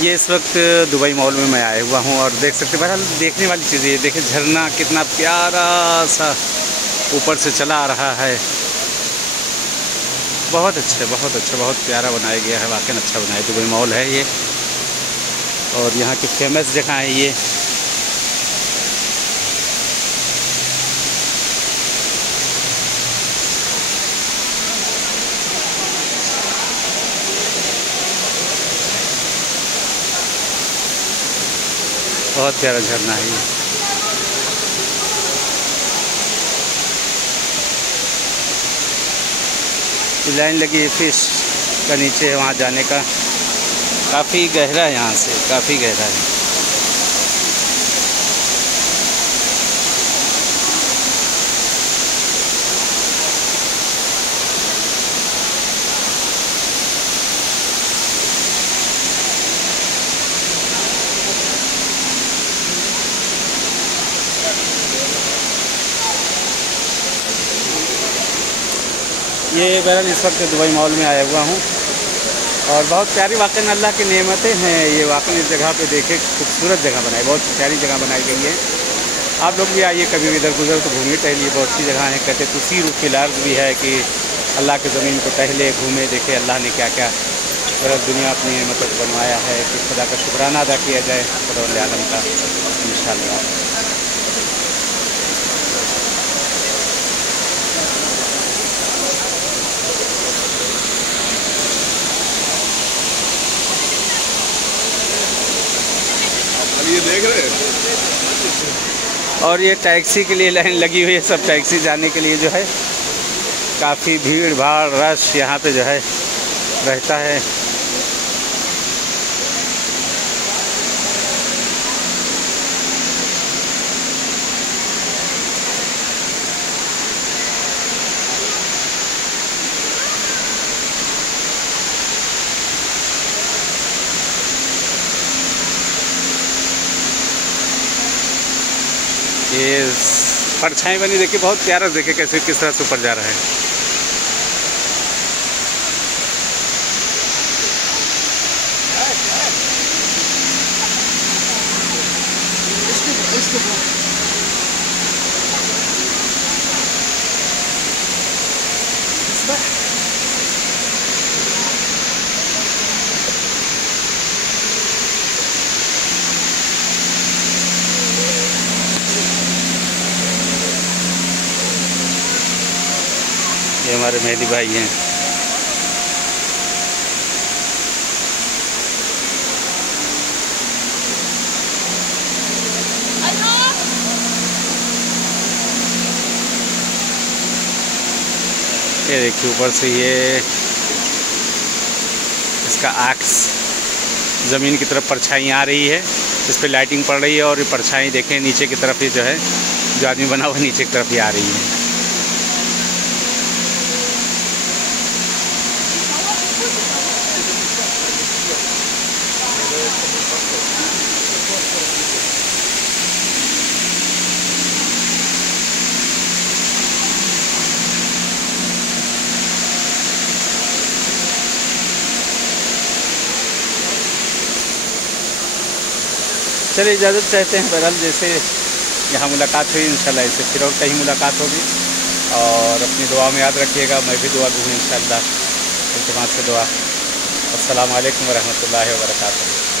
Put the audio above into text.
ये इस वक्त दुबई मॉल में मैं आया हुआ हूँ और देख सकते हैं बहरहाल देखने वाली चीज़ ये देखिए, झरना कितना प्यारा सा ऊपर से चला आ रहा है। बहुत अच्छा, बहुत अच्छा, बहुत प्यारा बनाया गया है, वाकई अच्छा बनाया। दुबई मॉल है ये और यहाँ की फेमस जगह है ये। बहुत प्यारा झरना है ये। लाइन लगी है फिश का नीचे वहाँ जाने का, काफ़ी गहरा है, यहाँ से काफ़ी गहरा है। ये बहरहाल इस वक्त दुबई मॉल में आया हुआ हूँ और बहुत प्यारी वाकई अल्लाह की नेमतें हैं ये। वाकई इस जगह पे देखे, खूबसूरत जगह बनाई, बहुत प्यारी जगह बनाई गई है। आप लोग भी आइए, कभी भी इधर गुजर तो घूमिए टहलिए, बहुत सी जगह हैं। कहते तुसी रूफिल अर्ज़ भी है कि अल्लाह की ज़मीन को टहले घूमे देखे अल्लाह ने क्या क्या दुनिया अपनी नेमतों को बनवाया है, कि खुदा का शुक्राना अदा किया जाए खुदा आलम का इंशाअल्लाह। ये देख रहे हैं और ये टैक्सी के लिए लाइन लगी हुई है, सब टैक्सी जाने के लिए जो है काफ़ी भीड़ भाड़ रश यहाँ पे जो है रहता है। ये परछाई बनी, देखिए बहुत प्यारा, देखिए कैसे किस तरह से ऊपर जा रहा है। ये हमारे मेहदी भाई हैं। ये देखिए ऊपर से ये इसका आक्स ज़मीन की तरफ परछाई आ रही है, इस पे लाइटिंग पड़ रही है और ये परछाई देखें नीचे की तरफ ही जो है, जो आदमी बना हुआ नीचे की तरफ ही आ रही है। चलिए इजाज़त चाहते हैं। बहरहाल जैसे यहाँ मुलाकात हुई, इंशाल्लाह इससे फिर और कहीं मुलाकात होगी और अपनी दुआ में याद रखिएगा, मैं भी दुआ दूँ इंशाल्लाह। इल्तिमास से दुआ। अस्सलामु अलैकुम व रहमतुल्लाहि व बरकातुहू।